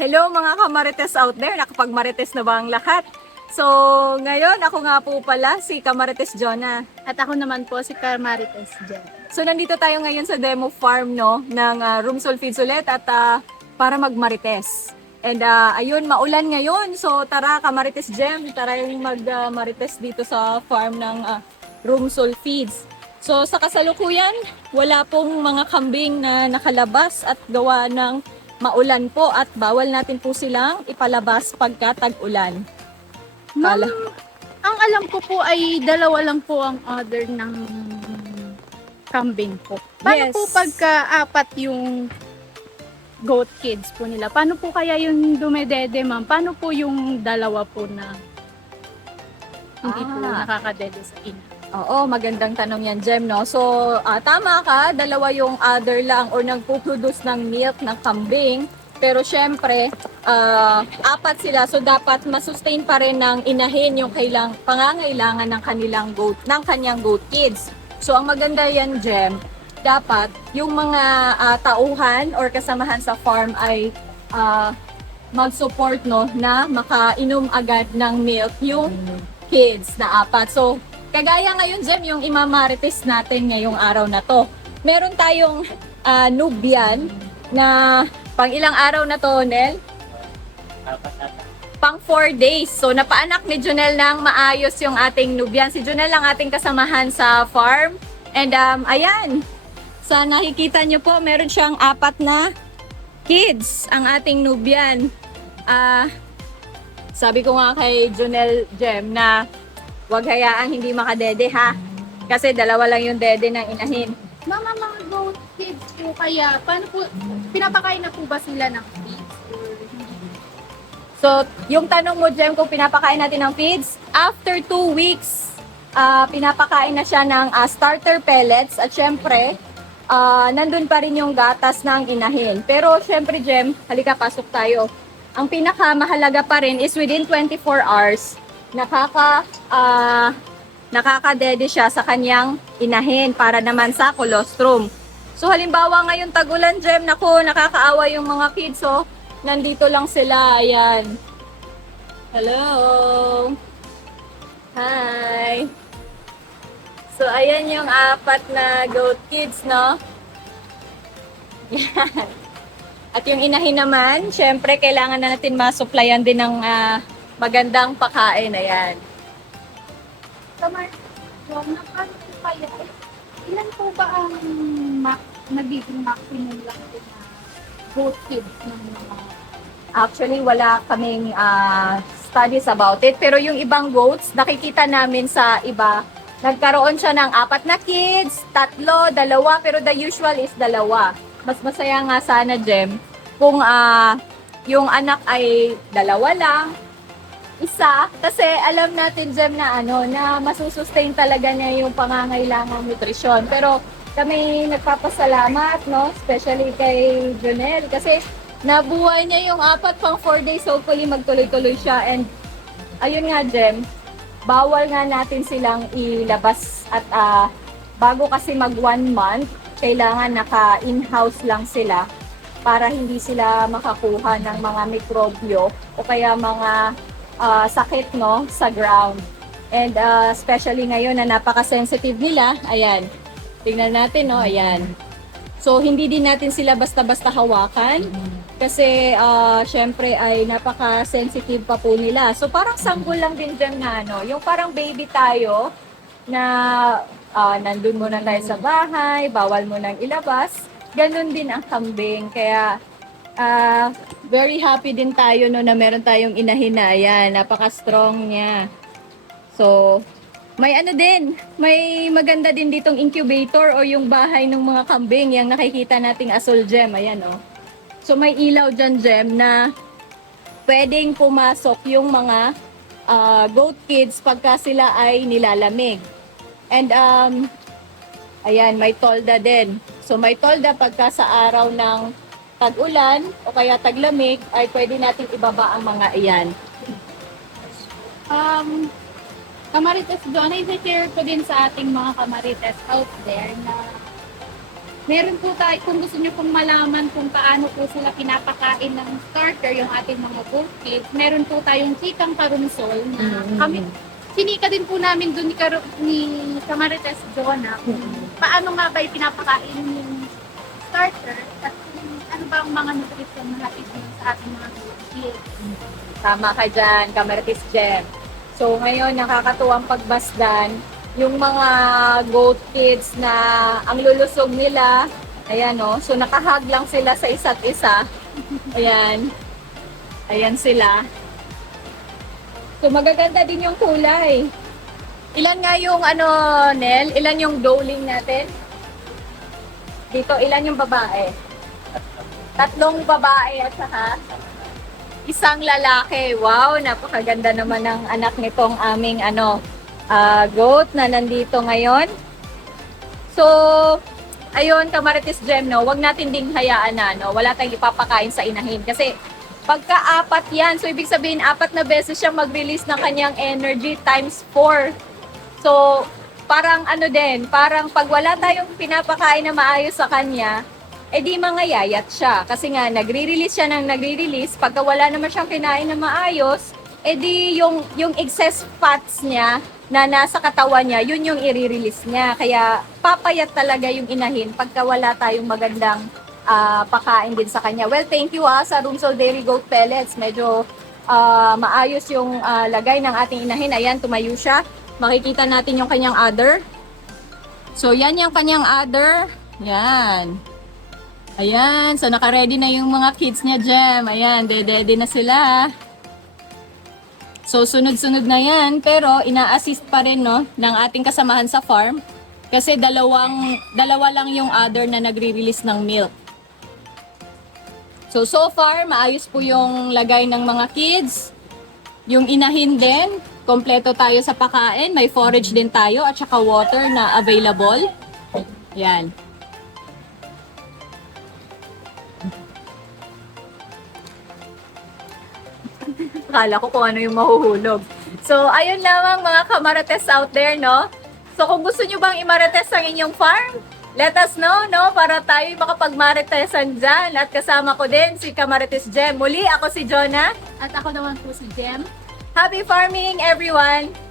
Hello mga kamarites out there, nakapagmarites na ba ang lahat? So, ngayon ako nga po pala si Kamarites Jonah. At ako naman po si Carmarites Jen. So, nandito tayo ngayon sa demo farm no, ng uh, Roomsol Feeds ulit at ah, para magmarites. And ah, ayun, maulan ngayon. So, tara Kamarites Gem, tara yung magmarites dito sa farm ng uh, Roomsol Feeds. So, sa kasalukuyan, wala pong mga kambing na nakalabas at gawa ng maulan po at bawal natin po silang ipalabas pagka tag-ulan. Ma'am, Kala- ang alam ko po ay dalawa lang po ang order ng kambing po. Paano Yes. po pagka apat yung goat kids po nila? Paano po kaya yung dumedede, ma'am? Paano po yung dalawa po na hindi po Ah. nakakadede sa ina? Oo, magandang tanong yan, Jem, no? So, ah, tama ka, dalawa yung other lang or nagpuproduce ng milk ng kambing. Pero syempre, ah, apat sila. So, dapat masustain pa rin ng inahin yung kailang, pangangailangan ng kanilang goat, ng kanyang goat kids. So, ang maganda yan, Jem, dapat yung mga ah, tauhan or kasamahan sa farm ay ah, mag-support no na makainom agad ng milk yung kids na apat. So, kagaya ngayon, Jem, yung imamarites natin ngayong araw na to. Meron tayong ah, Nubian na pang ilang araw na to, Nel? Pang 4 days. So, napaanak ni Junel ng maayos yung ating Nubian. Si Junel ang ating kasamahan sa farm. And um, ayan, sa nakikita nyo po, meron siyang apat na kids, ang ating Nubian. Ah, sabi ko nga kay Junel Jem na wag hayaang hindi makadede ha. Kasi dalawa lang yung dede ng inahin. Mama, mga goat kids po kaya, paano po, pinapakain na po ba sila ng feeds? Or hindi? So, yung tanong mo, Jem, kung pinapakain natin ng feeds, after two weeks, ah, pinapakain na siya ng ah, starter pellets at syempre, ah, nandun pa rin yung gatas ng inahin. Pero syempre, Jem, halika, pasok tayo. Ang pinakamahalaga pa rin is within 24 hours, nakaka, ah, nakakadede siya sa kanyang inahin para naman sa colostrum. So halimbawa ngayon tagulan, Jem, nako, nakakaawa yung mga kids, oh. Nandito lang sila, ayan. Hello! Hi! So, ayan yung apat na goat kids, no? Yan. At yung inahin naman, syempre, kailangan na natin masuplayan din ng ah, magandang pakain. Ayan. Kamar, so, na paano po kaya, ilan po ba ang ma- nagiging maximum lang po na goat kids ng mga Actually, wala kaming ah, studies about it. Pero yung ibang goats, nakikita namin sa iba, nagkaroon siya ng apat na kids, tatlo, dalawa, pero the usual is dalawa. Mas masaya nga sana, Jem, kung ah, yung anak ay dalawa lang, isa, kasi alam natin, Jem, na ano, na masusustain talaga niya yung pangangailangang nutrisyon. Pero kami nagpapasalamat, no? Especially kay Jonel, kasi nabuhay niya yung apat pang 4 days. Hopefully, magtuloy-tuloy siya. And, ayun nga, Jem, bawal nga natin silang ilabas at ah, bago kasi mag one month, kailangan naka in-house lang sila para hindi sila makakuha ng mga mikrobyo o kaya mga ah, sakit no sa ground. And ah, especially ngayon na napaka-sensitive nila, ayan. Tingnan natin no, ayan. So hindi din natin sila basta-basta hawakan kasi ah, syempre ay napaka-sensitive pa po nila. So parang sanggol lang din dyan na ano, yung parang baby tayo na ah, nandun muna tayo sa bahay, bawal mo nang ilabas. Ganon din ang kambing. Kaya ah, very happy din tayo no na meron tayong inahin na ayan, napaka-strong niya. So, may ano din, may maganda din ditong incubator o yung bahay ng mga kambing, yung nakikita nating asol gem, ayan oh. So may ilaw dyan, Gem, na pwedeng pumasok yung mga ah, goat kids pagka sila ay nilalamig. And um, ayan, may tolda din. So may tolda pagka sa araw ng tag-ulan o kaya taglamig ay pwede natin ibaba ang mga iyan. Um, Kamarites John, i-share ko din sa ating mga kamarites out there na Meron po tayo, kung gusto nyo pong malaman kung paano po sila pinapakain ng starter, yung ating mga goat kids, meron po tayong chikang karumsol na Mm. kami, sinika din po namin doon ni, Karo, ni Camarites Jonah kung paano nga ba yung pinapakain yung starter at ano ba ang mga nutrition na hatid sa ating mga kids. Tama ka dyan, Kamaritis Gem. So ngayon, nakakatuwang pagbasdan, yung mga goat kids na ang lulusog nila, ayan o, so nakahag lang sila sa isa't isa. Ayan. Ayan sila. So magaganda din yung kulay. Ilan nga yung ano, Nel? Ilan yung doling natin? Dito, ilan yung babae? Tatlong babae at saka isang lalaki. Wow, napakaganda naman ng anak nitong aming ano, ah, goat na nandito ngayon. So, ayun, Kamaritis Gem, no, wag natin ding hayaan na, no, wala tayong ipapakain sa inahin. Kasi, pagka-apat yan, so ibig sabihin, apat na beses siyang mag-release ng kanyang energy times 4. So, parang ano din, parang pag wala tayong pinapakain na maayos sa kanya, eh di mangayayat siya. Kasi nga, nagre-release siya ng nagre-release. Pagka wala naman siyang kinain na maayos, eh di yung, yung excess fats niya na nasa katawan niya, yun yung i-release niya. Kaya papayat talaga yung inahin pagka wala tayong magandang ah, pakain din sa kanya. Well, thank you ah, sa Rumsol Dairy Goat Pellets. Medyo ah, maayos yung ah, lagay ng ating inahin. Ayan, tumayo siya. Makikita natin yung kanyang udder. So, yan yung kanyang udder. Yan. Ayan, so naka-ready na yung mga kids niya, Jem. Ayan, dede na sila. So, sunod-sunod na yan. Pero, ina-assist pa rin, no, ng ating kasamahan sa farm. Kasi dalawang, dalawa lang yung other na nagre-release ng milk. So, so far, maayos po yung lagay ng mga kids. Yung inahin din, kompleto tayo sa pakain. May forage din tayo at saka water na available. Yan. Akala ko kung ano yung mahuhulog. So, ayun lamang mga kamarates out there, no? So, kung gusto nyo bang imarites ang inyong farm, let us know, no? Para tayo makapagmaritesan dyan. At kasama ko din si Kamarites Jem. Muli, ako si Jonah. At ako naman po si Jem. Happy farming, everyone!